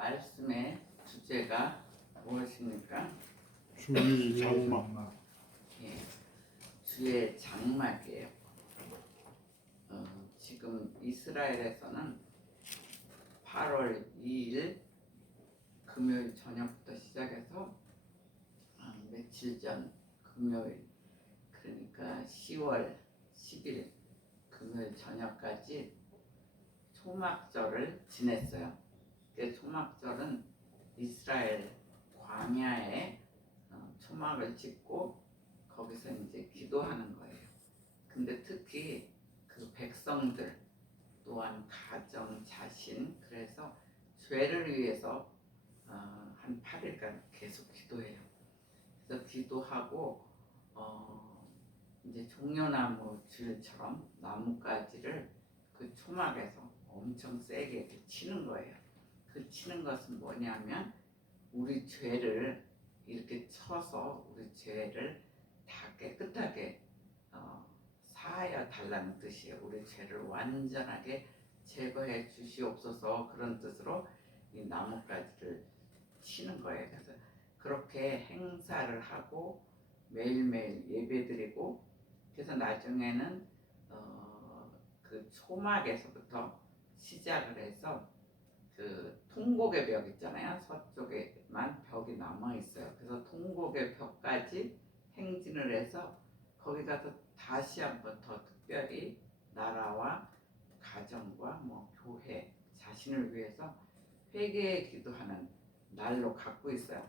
말씀의 주제가 무엇입니까? 주의 장막. 예, 주의 장막이에요. 지금 이스라엘에서는 8월 2일 금요일 저녁부터 시작해서 며칠 전 금요일, 그러니까 10월 10일 금요일 저녁까지 초막절을 지냈어요. 그 초막절은 이스라엘 광야에 초막을 짓고 거기서 이제 기도하는 거예요. 근데 특히 그 백성들 또한 가정, 자신, 그래서 죄를 위해서 한 8일간 계속 기도해요. 그래서 기도하고 이제 종려나무 줄처럼 나뭇가지를 그 초막에서 엄청 세게 이렇게 치는 거예요. 그 치는 것은 뭐냐면 우리 죄를 이렇게 쳐서 우리 죄를 다 깨끗하게 사하여 달라는 뜻이에요. 우리 죄를 완전하게 제거해 주시옵소서, 그런 뜻으로 이 나뭇가지를 치는 거예요. 그래서 그렇게 행사를 하고 매일매일 예배드리고, 그래서 나중에는 그 초막에서부터 시작을 해서 그 통곡의 벽 있잖아요. 서쪽에만 벽이 남아 있어요. 그래서 통곡의 벽까지 행진을 해서 거기 가서 다시 한번 더 특별히 나라와 가정과 교회, 자신을 위해서 회개의 기도하는 날로 갖고 있어요.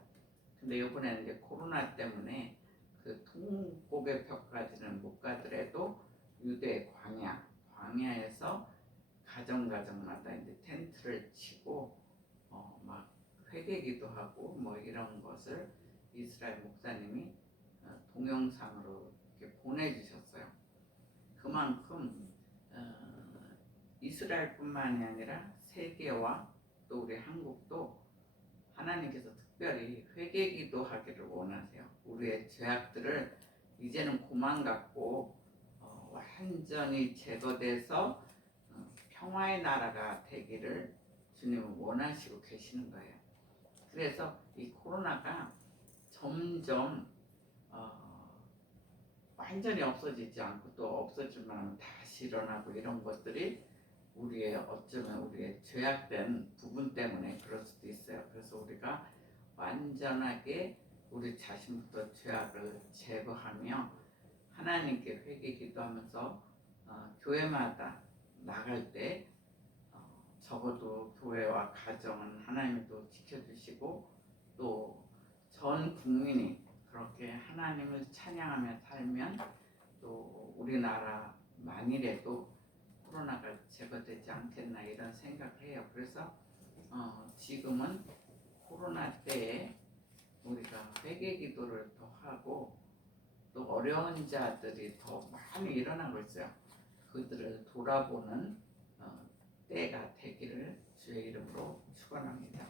근데 이번에는 이제 코로나 때문에 그 통곡의 벽까지는 못 가더라도 유대 광야에서 가정마다 이제 텐트를 치고 막 회개기도 하고 이런 것을 이스라엘 목사님이 동영상으로 이렇게 보내주셨어요. 그만큼 이스라엘뿐만이 아니라 세계와 또 우리 한국도 하나님께서 특별히 회개기도 하기를 원하세요. 우리의 죄악들을 이제는 고만 갖고 완전히 제거돼서 평화의 나라가 되기를 주님은 원하시고 계시는 거예요. 그래서 이 코로나가 점점 완전히 없어지지 않고 또 없어질만 하면 다시 일어나고, 이런 것들이 어쩌면 우리의 죄악된 부분 때문에 그럴 수도 있어요. 그래서 우리가 완전하게 우리 자신부터 죄악을 제거하며 하나님께 회개 기도하면서 교회마다 나갈 때 적어도 교회와 가정은 하나님이 또 지켜주시고 또 전 국민이 그렇게 하나님을 찬양하며 살면 또 우리나라 만일에도 코로나가 제거되지 않겠나, 이런 생각을 해요. 그래서 지금은 코로나 때에 우리가 회개 기도를 더 하고 또 어려운 자들이 더 많이 일어나고 있어요. 그들을 돌아보는 때가 되기를 주의 이름으로 축원합니다.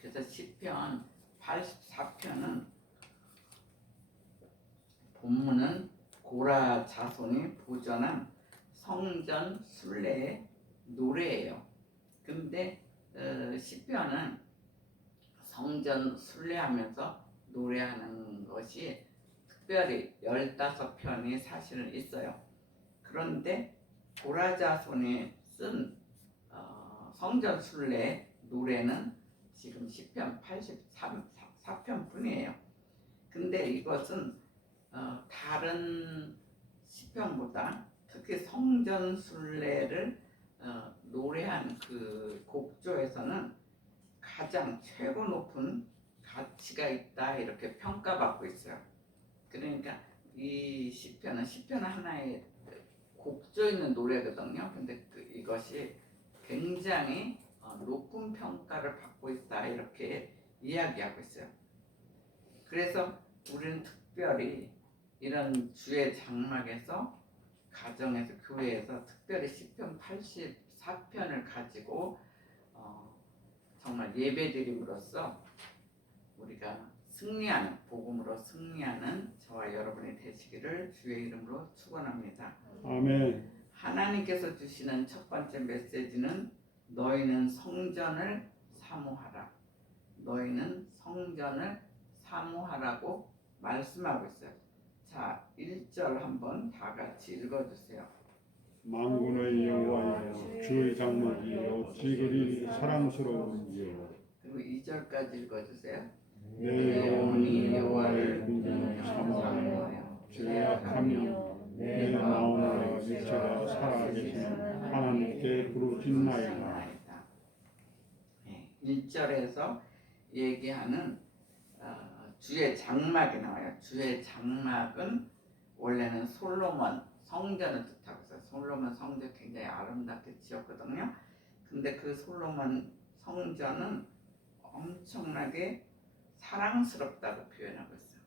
그래서 시편 84편은 본문은 고라 자손이 보존한 성전 순례의 노래예요. 근데 시편은 성전 순례하면서 노래하는 것이 특별히 15편이 사실은 있어요. 그런데 고라 자손이 쓴 성전 순례 노래는 지금 시편 84편 뿐이에요. 근데 이것은 다른 시편보다 특히 성전 순례를 노래한 그 곡조에서는 가장 최고 높은 가치가 있다, 이렇게 평가받고 있어요. 그러니까 이 시편은 하나의 곡조 있는 노래거든요. 근데 이것이 굉장히 높은 평가를 받고 있다, 이렇게 이야기하고 있어요. 그래서 우리는 특별히 이런 주의 장막에서, 가정에서, 교회에서 특별히 시편 84편을 가지고 정말 예배드림으로써 우리가 승리하는, 복음으로 승리하는 저와 여러분이 되시기를 주의 이름으로 축원합니다. 아멘. 하나님께서 주시는 첫 번째 메시지는 너희는 성전을 사모하라. 너희는 성전을 사모하라고 말씀하고 있어요. 자, 1절 한번 다 같이 읽어주세요. 만군의 여호와여 주의 장막이 어찌 그리 사랑스러운지요. 그리고 2절까지 읽어주세요. 내 영혼이 여호와를 믿는 사모하여 죄악하며 내 마음과 육체가 살아계시는 하나님께 부르짖나이다. 1절에서 얘기하는 주의 장막이 나와요. 주의 장막은 원래는 솔로몬 성전을 뜻하고 있어요. 솔로몬 성전 굉장히 아름답게 지었거든요. 근데 그 솔로몬 성전은 엄청나게 사랑스럽다고 표현하고 있어요.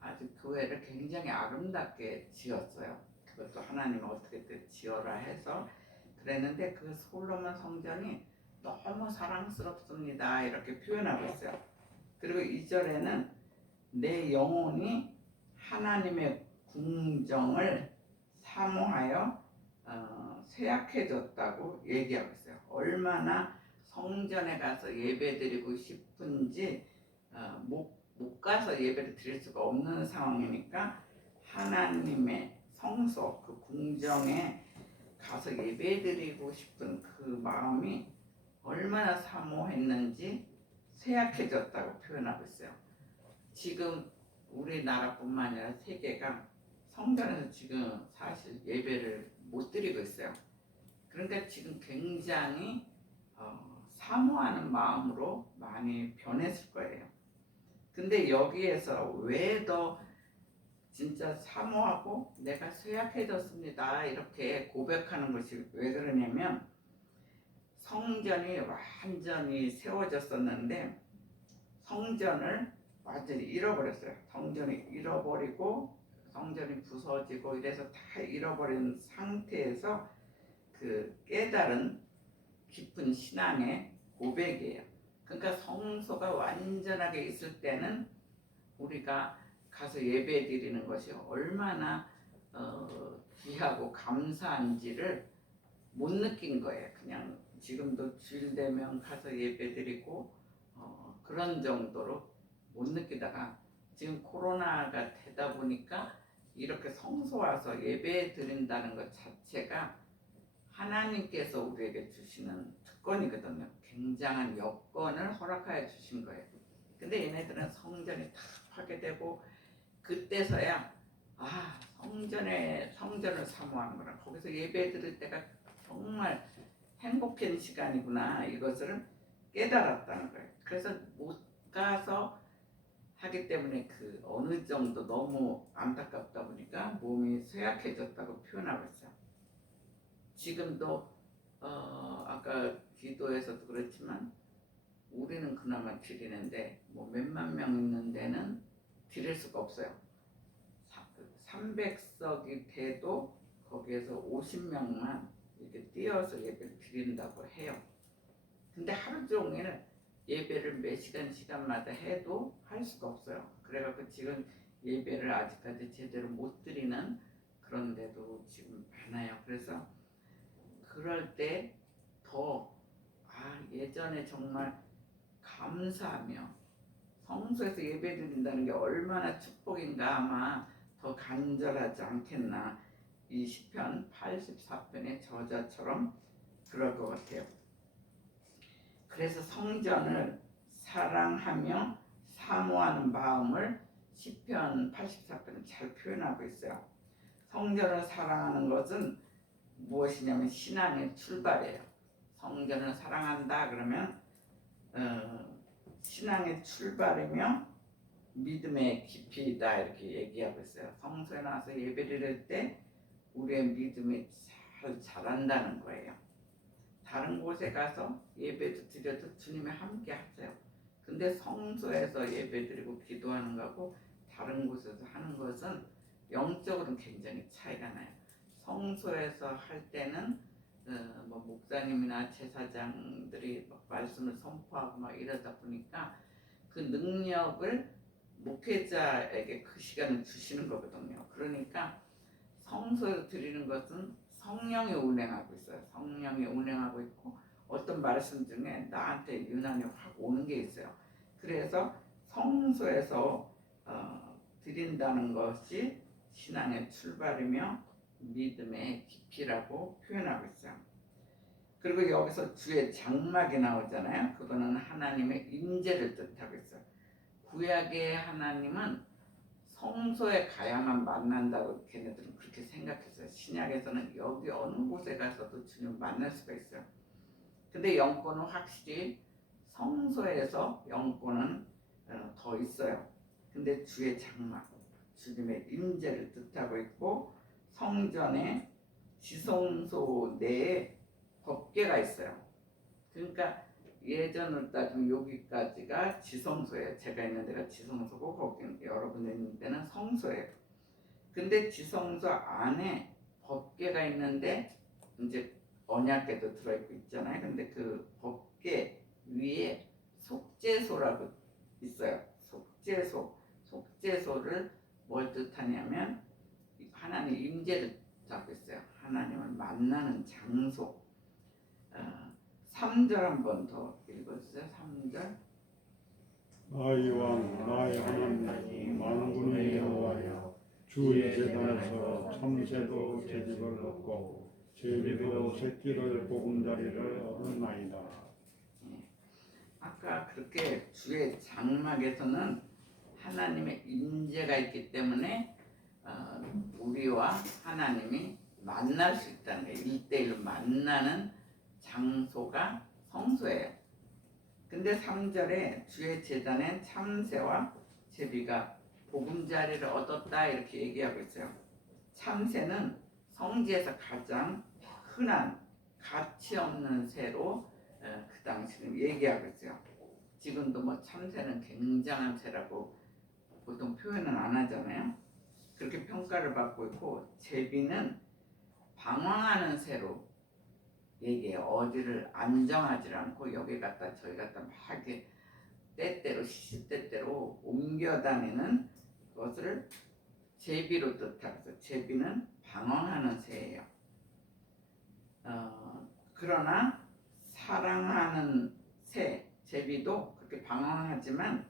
아주 교회를 굉장히 아름답게 지었어요. 그것도 하나님 어떻게 지어라 해서 그랬는데 그 솔로몬 성전이 너무 사랑스럽습니다. 이렇게 표현하고 있어요. 그리고 2절에는 내 영혼이 하나님의 궁정을 사모하여 쇠약해졌다고 얘기하고 있어요. 얼마나 성전에 가서 예배드리고 싶은지 못 가서 예배를 드릴 수가 없는 상황이니까 하나님의 성소 그 궁정에 가서 예배드리고 싶은 그 마음이 얼마나 사모했는지 쇠약해졌다고 표현하고 있어요. 지금 우리나라뿐만 아니라 세계가 성전에서 지금 사실 예배를 못 드리고 있어요. 그러니까 지금 굉장히 사모하는 마음으로 많이 변했을 거예요. 근데 여기에서 왜 더 진짜 사모하고 내가 쇠약해졌습니다 이렇게 고백하는 것이 왜 그러냐면 성전이 완전히 세워졌었는데 성전을 완전히 잃어버렸어요. 성전이 잃어버리고 성전이 부서지고 이래서 다 잃어버린 상태에서 그 깨달은 깊은 신앙의 고백이에요. 그러니까 성소가 완전하게 있을 때는 우리가 가서 예배 드리는 것이 얼마나 귀하고 감사한지를 못 느낀 거예요. 그냥 지금도 주일 되면 가서 예배 드리고 그런 정도로 못 느끼다가 지금 코로나가 되다 보니까 이렇게 성소 와서 예배 드린다는 것 자체가 하나님께서 우리에게 주시는 특권이거든요. 굉장한 여건을 허락하여 주신 거예요. 근데 얘네들은 성전이 다 파괴되고 그때서야 성전을 사모하는구나. 거기서 예배 드릴 때가 정말 행복한 시간이구나. 이것을 깨달았다는 거예요. 그래서 못 가서 하기 때문에 그 어느 정도 너무 안타깝다 보니까 몸이 쇠약해졌다고 표현하고 있어요. 지금도 아까 기도에서도 그렇지만 우리는 그나마 드리는데 뭐 몇만 명 있는 데는 드릴 수가 없어요. 300석이 돼도 거기에서 50명만 이렇게 띄어서 예배를 드린다고 해요. 근데 하루 종일 예배를 몇 시간마다 해도 할 수가 없어요. 그래갖고 지금 예배를 아직까지 제대로 못 드리는 그런 데도 지금 많아요. 그래서 그럴 때 더 예전에 정말 감사하며 성소에서 예배 드린다는 게 얼마나 축복인가 아마 더 간절하지 않겠나. 이 시편 84편의 저자처럼 그럴 것 같아요. 그래서 성전을 사랑하며 사모하는 마음을 시편 84편은 잘 표현하고 있어요. 성전을 사랑하는 것은 무엇이냐면 신앙의 출발이에요. 성전을 사랑한다 그러면 신앙의 출발이며 믿음의 깊이다 이렇게 얘기하고 있어요. 성소에 나와서 예배를 드릴 때 우리의 믿음이 잘 자란다는 거예요. 다른 곳에 가서 예배도 드려도 주님이 함께 하세요. 근데 성소에서 예배 드리고 기도하는 거하고 다른 곳에서 하는 것은 영적으로는 굉장히 차이가 나요. 성소에서 할 때는 뭐 목사님이나 제사장들이 막 말씀을 선포하고 막 이러다 보니까 그 능력을 목회자에게 그 시간을 주시는 거거든요. 그러니까 성소에서 드리는 것은 성령이 운행하고 있어요. 성령이 운행하고 있고 어떤 말씀 중에 나한테 유난히 확 오는 게 있어요. 그래서 성소에서 드린다는 것이 신앙의 출발이며 믿음의 깊이라고 표현하고 있어요. 그리고 여기서 주의 장막이 나오잖아요. 그거는 하나님의 임재를 뜻하고 있어요. 구약의 하나님은 성소에 가야만 만난다고 걔네들은 그렇게 생각했어요. 신약에서는 여기 어느 곳에 가서도 주님 만날 수가 있어요. 근데 영권은 확실히 성소에서 영권은 더 있어요. 근데 주의 장막, 주님의 임재를 뜻하고 있고 성전의 지성소 내에 법궤가 있어요. 그러니까 예전으로 따지면 여기까지가 지성소예요. 제가 있는 데가 지성소고 거기 여러분 있는 데는 성소예요. 근데 지성소 안에 법궤가 있는데 이제 언약궤도 들어있고 있잖아요. 근데 그 법궤 위에 속죄소라고 있어요. 속죄소를 뭘 뜻하냐면 하나님 임재를 뜻하고 있어요. 하나님을 만나는 장소. 3절 한 번 더 읽어주세요. 3절. 나의 왕 나의 하나님 만군의 여호와여 주의 제단에서 참새도 제집을 얻고 제비도 새끼를 보금자리를 얻었나이다. 아까 그렇게 주의 장막에서는 하나님의 임재가 있기 때문에 우리와 하나님이 만날 수 있다는 거예요. 1대1로 만나는 장소가 성소예요. 근데 3절에 주의 제단엔 참새와 제비가 보금자리를 얻었다 이렇게 얘기하고 있어요. 참새는 성지에서 가장 흔한 가치 없는 새로 그 당시는 얘기하고 있어요. 지금도 뭐 참새는 굉장한 새라고 보통 표현은 안 하잖아요. 그렇게 평가를 받고 있고 제비는 방황하는 새로 얘기해요. 어디를 안정하지 않고 여기 갔다 저기 갔다 막 이렇게 때때로 시시때때로 옮겨 다니는 것을 제비로 뜻하고 제비는 방황하는 새예요. 그러나 사랑하는 새 제비도 그렇게 방황하지만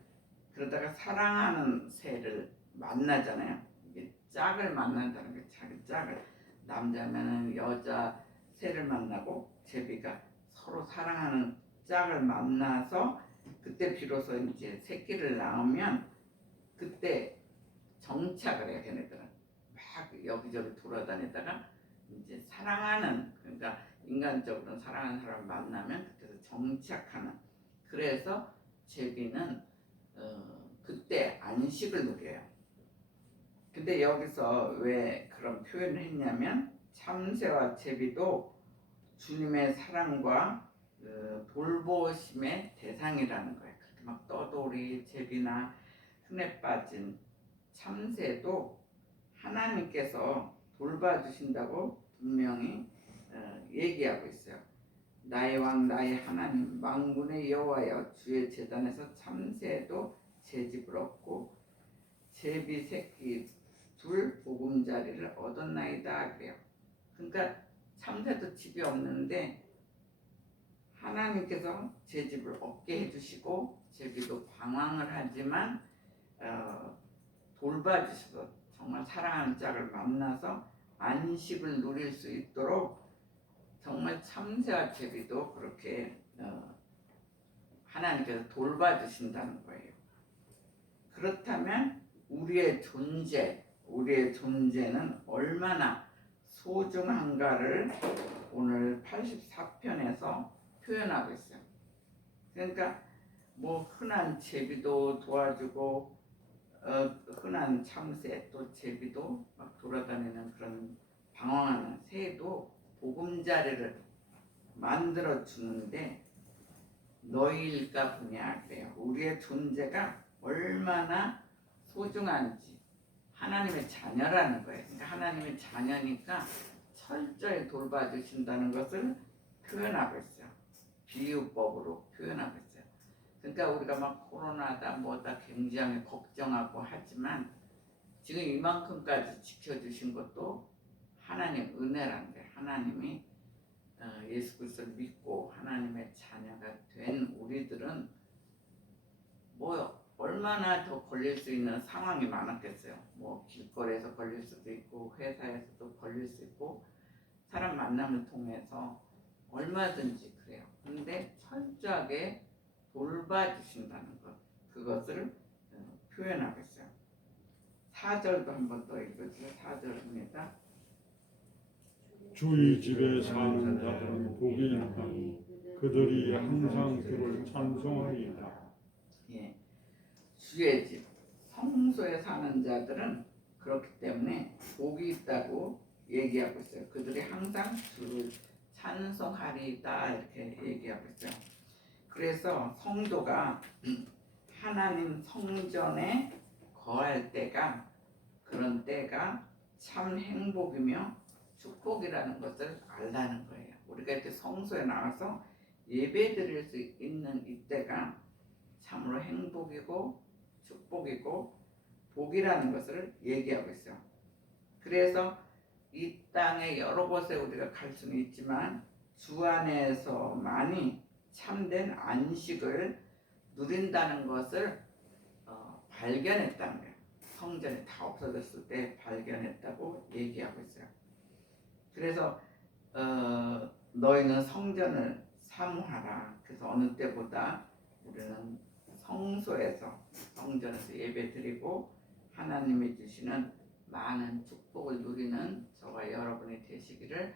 그러다가 사랑하는 새를 만나잖아요. 이게 짝을 만난다는 게 자기 짝을 남자면은 여자 새를 만나고 제비가 서로 사랑하는 짝을 만나서 그때 비로소 이제 새끼를 낳으면 그때 정착을 해요. 걔네들은 막 여기저기 돌아다니다가 이제 사랑하는 그러니까 인간적으로 사랑하는 사람을 만나면 그때서 정착하는 그래서 제비는 그때 안식을 누려요. 근데 여기서 왜 그런 표현을 했냐면 참새와 제비도 주님의 사랑과 돌보심의 대상이라는 거예요. 그렇게 막 떠돌이 제비나 흔해 빠진 참새도 하나님께서 돌봐주신다고 분명히 얘기하고 있어요. 나의 왕 나의 하나님 만군의 여호와여 주의 제단에서 참새도 제집을 얻고 제비 새끼 둘 보금자리를 얻었나이다 그래요. 그러니까 참새도 집이 없는데 하나님께서 제집을 얻게 해주시고 제비도 방황을 하지만 돌봐주셔서 정말 사랑하는 짝을 만나서 안식을 누릴 수 있도록 정말 참새와 제비도 그렇게 하나님께서 돌봐주신다는 거예요. 그렇다면 우리의 존재는 얼마나 소중한가를 오늘 84편에서 표현하고 있어요. 그러니까 뭐 흔한 제비도 도와주고 흔한 참새 또 제비도 막 돌아다니는 그런 방황하는 새도 보금자리를 만들어 주는데 너희일까 보냐 그래요. 우리의 존재가 얼마나 소중한지 하나님의 자녀라는 거예요. 그러니까 하나님의 자녀니까 철저히 돌봐주신다는 것을 표현하고 있어요. 비유법으로 표현하고 있어요. 그러니까 우리가 막 코로나다 뭐다 굉장히 걱정하고 하지만 지금 이만큼까지 지켜주신 것도 하나님 은혜라는 거예요. 하나님이 예수 그리스도를 믿고 하나님의 자녀가 된 우리들은 뭐 얼마나 더 걸릴 수 있는 상황이 많았겠어요. 뭐 길거리에서 걸릴 수도 있고 회사에서도 걸릴 수 있고 사람 만남을 통해서 얼마든지 그래요. 근데 철저하게 돌봐주신다는 것, 그것을 표현하고 있어요. 4절도 한번 더 읽어주세요. 4절입니다. 주의 집에 사는 자들은 복이 있나니 그들이 항상 그를 찬송하리이다. 예, 주의 집, 성소에 사는 자들은 그렇기 때문에 복이 있다고 얘기하고 있어요. 그들이 항상 주를 찬송하리이다 이렇게 얘기하고 있어요. 그래서 성도가 하나님 성전에 거할 때가, 그런 때가 참 행복이며 축복이라는 것을 알라는 거예요. 우리가 이렇게 성소에 나와서 예배 드릴 수 있는 이때가 참으로 행복이고 축복이고 복이라는 것을 얘기하고 있어요. 그래서 이 땅의 여러 곳에 우리가 갈 수는 있지만 주 안에서만이 참된 안식을 누린다는 것을 발견했다는 거예요. 성전이 다 없어졌을 때 발견했다고 얘기하고 있어요. 그래서 너희는 성전을 사모하라. 그래서 어느 때보다 우리는 성소에서, 성전에서 예배드리고 하나님이 주시는 많은 축복을 누리는 저와 여러분이 되시기를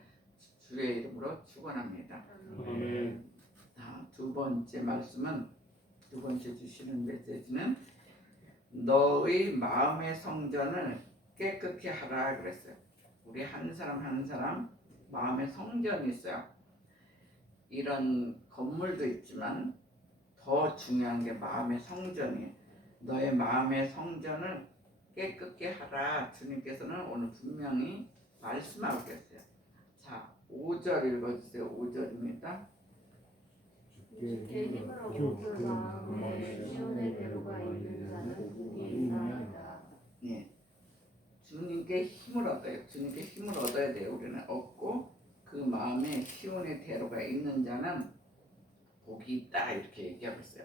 주의 이름으로 축원합니다. 아멘. 두 번째 말씀은, 두 번째 주시는 메시지는 너의 마음의 성전을 깨끗게 하라 그랬어요. 우리 한 사람 한 사람 마음의 성전이 있어요. 이런 건물도 있지만 더 중요한 게 마음의 성전이에요. 너의 마음의 성전을 깨끗게 하라. 주님께서는 오늘 분명히 말씀하고 계세요. 자, 5절 읽어주세요. 5절입니다. 주께 힘을 얻고 그 마음에 시온의 대로가 있는 자는 복이 있나이다. 예, 주님께 힘을 얻어요. 주님께 힘을 얻어야 돼요. 우리는 얻고 그 마음에 시온의 대로가 있는 자는 복이 있다 이렇게 얘기하고 있어요.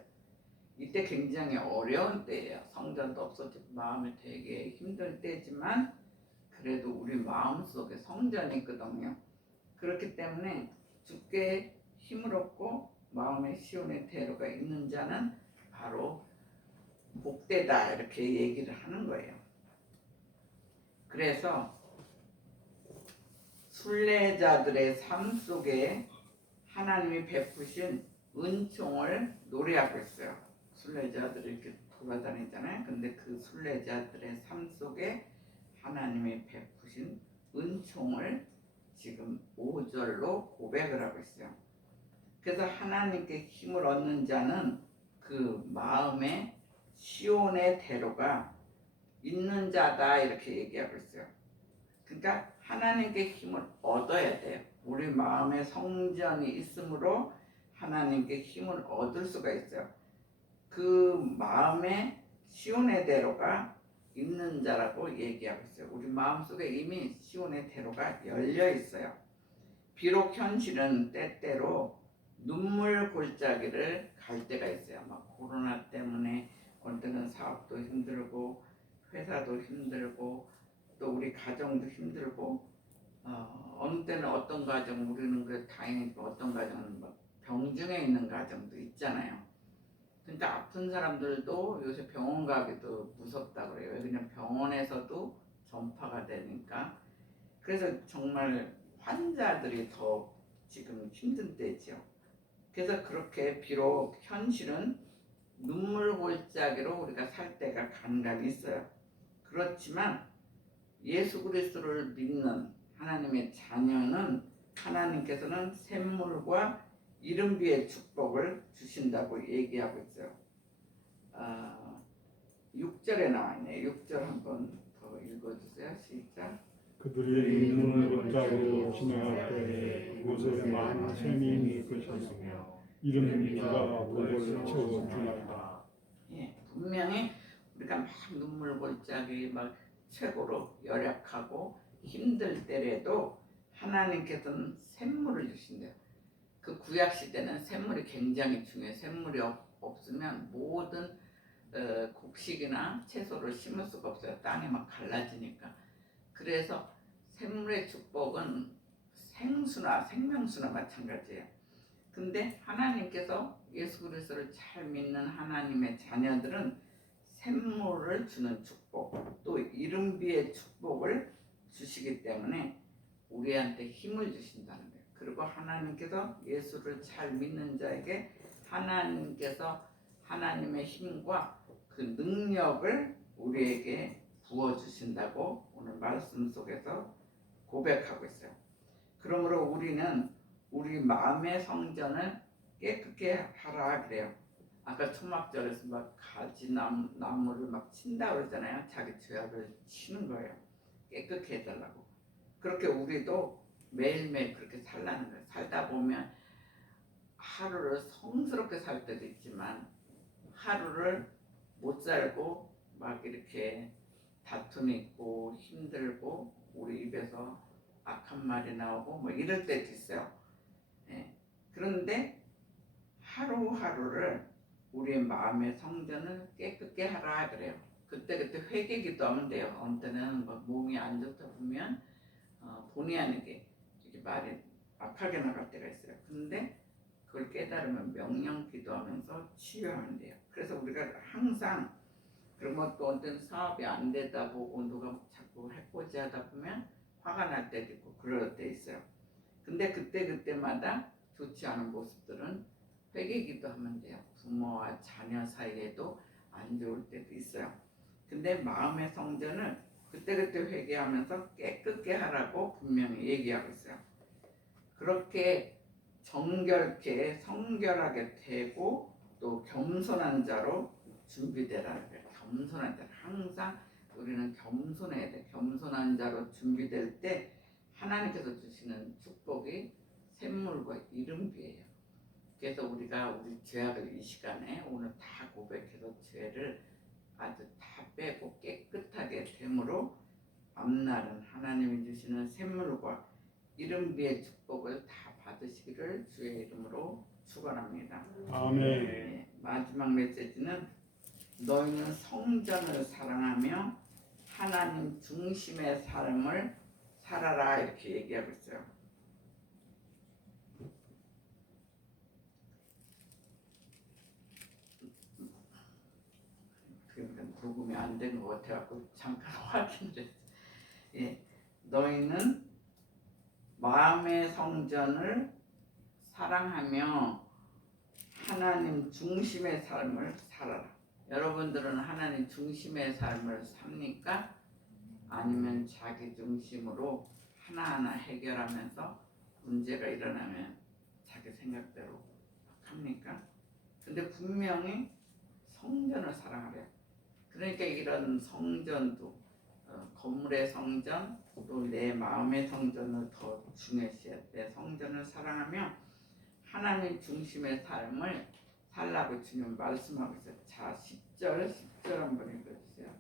이때 굉장히 어려운 때예요. 성전도 없어지고 마음이 되게 힘들 때지만 그래도 우리 마음속에 성전이 있거든요. 그렇기 때문에 주께 힘을 얻고 마음에 시온의 대로가 있는 자는 바로 복되다 이렇게 얘기를 하는 거예요. 그래서 순례자들의 삶 속에 하나님이 베푸신 은총을 노래하고 있어요. 순례자들이 이렇게 돌아다니잖아요. 근데 그 순례자들의 삶 속에 하나님이 베푸신 은총을 지금 5절로 고백을 하고 있어요. 그래서 하나님께 힘을 얻는 자는 그 마음에 시온의 대로가 있는 자다 이렇게 얘기하고 있어요. 그러니까 하나님께 힘을 얻어야 돼요. 우리 마음에 성전이 있으므로 하나님께 힘을 얻을 수가 있어요. 그 마음에 시온의 대로가 있는 자라고 얘기하고 있어요. 우리 마음속에 이미 시온의 대로가 열려 있어요. 비록 현실은 때때로 눈물 골짜기를 갈 때가 있어요. 막 코로나 때문에 어느 때는 사업도 힘들고 회사도 힘들고 또 우리 가정도 힘들고 어느 때는 어떤 가정 우리는 그 다행이고 어떤 가정은 막 병중에 있는 가정도 있잖아요. 그러니까 아픈 사람들도 요새 병원 가기도 무섭다 그래요. 그냥 병원에서도 전파가 되니까. 그래서 정말 환자들이 더 지금 힘든 때죠. 그래서 그렇게 비록 현실은 눈물 골짜기로 우리가 살 때가 간간히 있어요. 그렇지만 예수 그리스도를 믿는 하나님의 자녀는 하나님께서는 샘물과 이른비의 축복을 주신다고 얘기하고 있어요. 6절에 나와 있네요. 6절 한번 더 읽어주세요. 시작. 그들이 눈물 골짜기로 지나갈 때에 그곳에 많은 샘이 있을 것이며 이른 비가 그곳을 채워주나이다. 예, 분명히 우리가 막 눈물 골짜기 막 최고로 열악하고 힘들 때라도 하나님께서는 샘물을 주신대요. 그 구약 시대는 샘물이 굉장히 중요해요. 샘물이 없으면 모든 곡식이나 채소를 심을 수가 없어요. 땅이 막 갈라지니까. 그래서 샘물의 축복은 생수나 생명수나 마찬가지예요. 근데 하나님께서 예수 그리스도를 잘 믿는 하나님의 자녀들은 샘물을 주는 축복, 또 이른비의 축복을 주시기 때문에 우리한테 힘을 주신다는 거예요. 그리고 하나님께서 예수를 잘 믿는 자에게 하나님께서 하나님의 힘과 그 능력을 우리에게 부어주신다고 오늘 말씀 속에서 고백하고 있어요. 그러므로 우리는 우리 마음의 성전을 깨끗게 하라 그래요. 아까 초막절에서 막 가지나무를 막 친다 그러잖아요. 자기 죄악을 치는 거예요. 깨끗게 해달라고. 그렇게 우리도 매일매일 그렇게 살라는 거예요. 살다 보면 하루를 성스럽게 살 때도 있지만 하루를 못 살고 막 이렇게 다툼이 있고 힘들고 우리 입에서 악한 말이 나오고 뭐 이럴 때도 있어요. 예. 그런데 하루하루를 우리의 마음의 성전을 깨끗게 하라 그래요. 그때 회개기도 하면 돼요. 어느 때는 뭐 몸이 안 좋다 보면 본의 아니게 이렇게 말이 악하게 나갈 때가 있어요. 근데 그걸 깨달으면 명령 기도하면서 치유하면 돼요. 그래서 우리가 항상 그런 것도 어떤 때는 사업이 안 되다 보고 누가 자꾸 해코지 하다 보면 화가 날 때도 있고 그럴 때 있어요. 근데 그때마다 좋지 않은 모습들은 회개기도 하면 돼요. 부모와 자녀 사이에도 안 좋을 때도 있어요. 근데 마음의 성전을 그때 회개하면서 깨끗게 하라고 분명히 얘기하고 있어요. 그렇게 정결케 성결하게 되고 또 겸손한 자로 준비되라는 거예요. 겸손한 자. 항상 우리는 겸손해야 돼. 겸손한 자로 준비될 때 하나님께서 주시는 축복이 샘물과 이른비예요. 그래서 우리가 우리 죄악을 이 시간에 오늘 다 고백해서 죄를 아주 다 빼고 깨끗하게 됨으로 앞날은 하나님이 주시는 샘물과 이른비의 축복을 다 받으시기를 주의 이름으로 축원합니다. 아멘. 네, 마지막 메시지는 너희는 성전을 사랑하며 하나님 중심의 삶을 살아라 이렇게 얘기하고 있어요. 그러니까 녹음이 안 된 것 같아갖고 잠깐 확인을 했어요. 예, 너희는 마음의 성전을 사랑하며 하나님 중심의 삶을 살아라. 여러분들은 하나님 중심의 삶을 삽니까? 아니면 자기 중심으로 하나하나 해결하면서 문제가 일어나면 자기 생각대로 합니까? 근데 분명히 성전을 사랑하래요. 그러니까 이런 성전도 건물의 성전 또 내 마음의 성전을 더 중요시해야 돼. 성전을 사랑하며 하나님 중심의 삶을 살라고 주님 말씀하고 있어요. 자, 10절 한번 읽어주세요.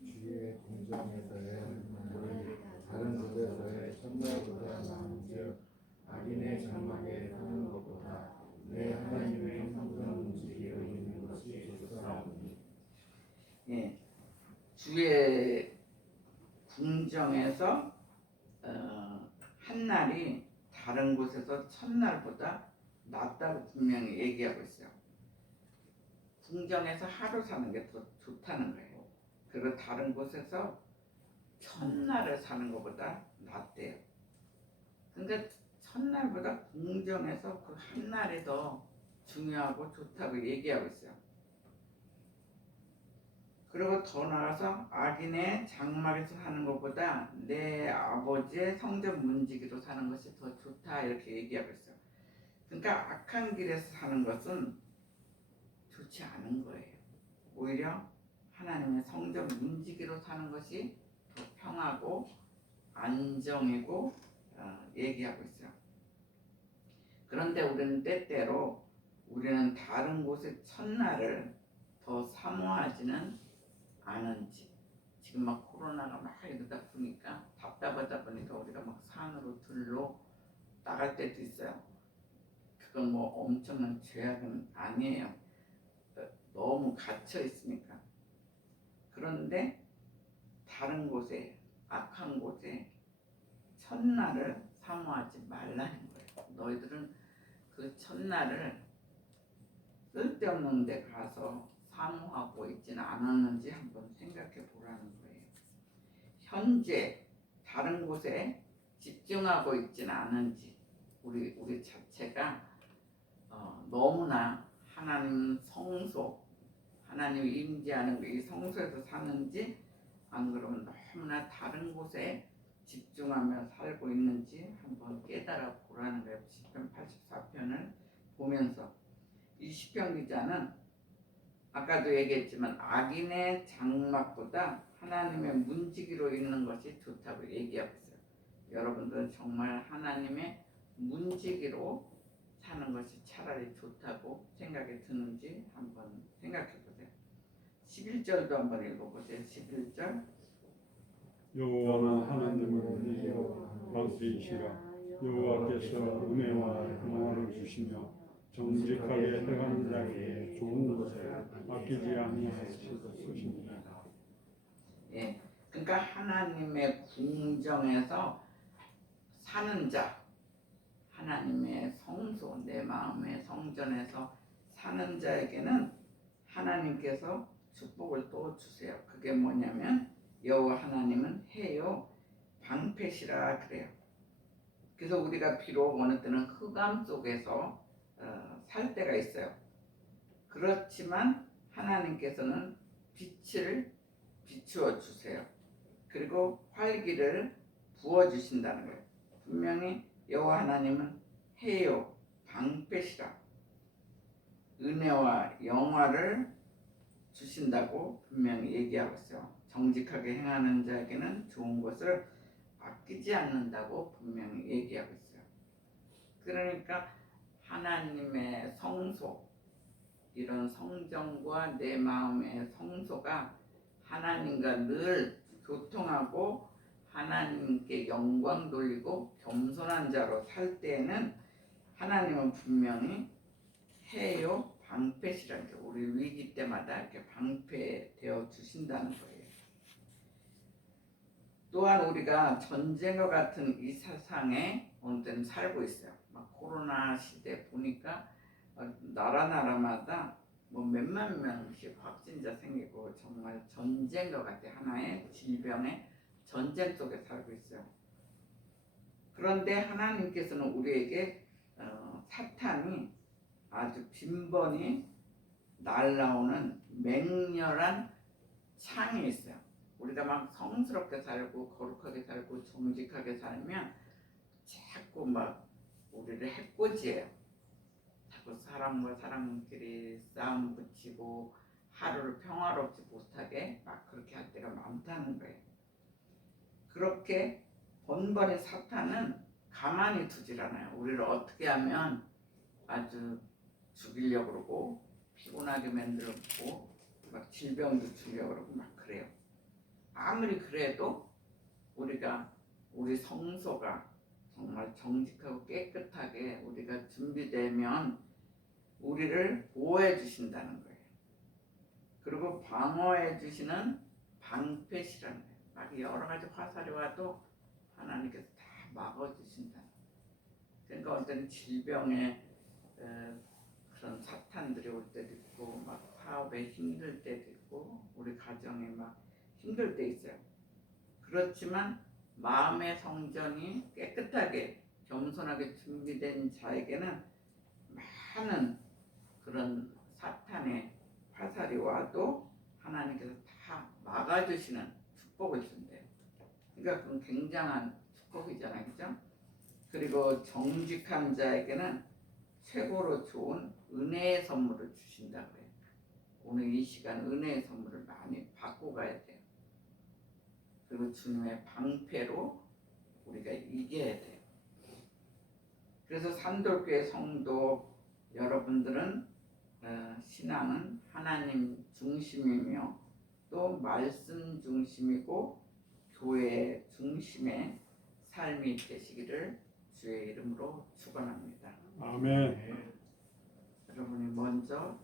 주의 공정에서의 눈물을 다른 곳에서의 천날보다 나은즉 악인의 장막에 사는 것보다 내 하나님의 성전 움직이어 있는 것이 좋사오니. 예, 주의 궁정에서 한 날이 다른 곳에서 첫날보다 낫다고 분명히 얘기하고 있어요. 궁정에서 하루 사는 게 더 좋다는 거예요. 그리고 다른 곳에서 첫날을 사는 것보다 낫대요. 그러니까 첫날보다 궁정에서 그 한 날이 더 중요하고 좋다고 얘기하고 있어요. 그리고 더 나아가서 악인의 장막에서 사는 것보다 내 아버지의 성전 문지기로 사는 것이 더 좋다 이렇게 얘기하고 있어요. 그러니까 악한 길에서 사는 것은 좋지 않은 거예요. 오히려 하나님의 성전 문지기로 사는 것이 더 평하고 안정이고 얘기하고 있어요. 그런데 우리는 때때로 우리는 다른 곳의 첫날을 더 사모하지는 않은지 지금 막 코로나가 막 이러다 보니까 답답하다 보니까 우리가 막 산으로 들로 나갈 때도 있어요. 그건 뭐 엄청난 죄악은 아니에요. 너무 갇혀 있으니까. 그런데 다른 곳에, 악한 곳에 첫날을 사모하지 말라는 거예요. 너희들은 그 첫날을 쓸데없는 데 가서 사모하고 있지는 않았는지 한번 생각해 보라는 거예요. 현재 다른 곳에 집중하고 있지는 않은지, 우리 자체가 너무나 하나님 성소, 하나님 임재하는 이 성소에서 사는지, 안 그러면 너무나 다른 곳에 집중하며 살고 있는지 한번 깨달아 보라는 거예요. 시편 84편을 보면서 이 시편 기자는 아까도 얘기했지만 악인의 장막보다 하나님의 문지기로 있는 것이 좋다고 얘기하고 있어요. 여러분들은 정말 하나님의 문지기로 사는 것이 차라리 좋다고 생각이 드는지 한번 생각해 보세요. 11절도 한번 읽어보세요. 11절. 여호와는 하나님은 이여 방패이시라. 여호와께서 은혜와 평화를 주시며 정직하게 행하는 자에게 좋은 것을 아끼지 아니하시옵소이다. 예, 그러니까 하나님의 궁정에서 사는 자, 하나님의 성소, 내 마음의 성전에서 사는 자에게는 하나님께서 축복을 또 주세요. 그게 뭐냐면 여호와 하나님은 해요 방패시라 그래요. 그래서 우리가 비록 어느 때는 흑암 속에서 살 때가 있어요. 그렇지만 하나님께서는 빛을 비추어 주세요. 그리고 활기를 부어 주신다는 거예요. 분명히 여호와 하나님은 해요 방패시라, 은혜와 영화를 주신다고 분명히 얘기하고 있어요. 정직하게 행하는 자에게는 좋은 것을 아끼지 않는다고 분명히 얘기하고 있어요. 그러니까 하나님의 성소, 이런 성전과 내 마음의 성소가 하나님과 늘 교통하고 하나님께 영광 돌리고 겸손한 자로 살 때에는 하나님은 분명히 해요 방패시라는 게 우리 위기 때마다 이렇게 방패되어 주신다는 거예요. 또한 우리가 전쟁과 같은 이 세상에 어느 때는 살고 있어요. 막 코로나 시대 보니까 나라마다 뭐 몇만 명씩 확진자 생기고 정말 전쟁과 같은 하나의 질병의 전쟁 속에 살고 있어요. 그런데 하나님께서는 우리에게 사탄이 아주 빈번히 날라오는 맹렬한 창이 있어요. 우리가 막 성스럽게 살고 거룩하게 살고 정직하게 살면 자꾸 막 우리를 해코지해요. 자꾸 사람과 사람끼리 싸움 붙이고 하루를 평화롭지 못하게 막 그렇게 할 때가 많다는 거예요. 그렇게 번번이 사탄은 가만히 두질 않아요. 우리를 어떻게 하면 아주 죽이려고 그러고 피곤하게 만들고 막 질병도 주려고 그러고 막 그래요. 아무리 그래도 우리 성소가 정말 정직하고 깨끗하게 우리가 준비되면 우리를 보호해 주신다는 거예요. 그리고 방어해 주시는 방패시라는 거예요. 막 여러 가지 화살이 와도 하나님께서 다 막아 주신다. 그러니까 어떤 질병에 그런 사탄들이 올 때도 있고 막 사업에 힘들 때도 있고 우리 가정에 막 힘들 때 있어요. 그렇지만 마음의 성전이 깨끗하게 겸손하게 준비된 자에게는 많은 그런 사탄의 화살이 와도 하나님께서 다 막아주시는 축복을 준대요. 그러니까 그건 굉장한 축복이잖아요, 그죠? 그리고 정직한 자에게는 최고로 좋은 은혜의 선물을 주신다고 해요. 오늘 이 시간 은혜의 선물을 많이 받고 가야 돼요. 그리고 주님의 방패로 우리가 이겨야 돼요. 그래서 산돌교회 성도 여러분들은 신앙은 하나님 중심이며 또 말씀 중심이고 교회 중심의 삶이 되시기를 주의 이름으로 축원합니다. 아멘. 여러분이 먼저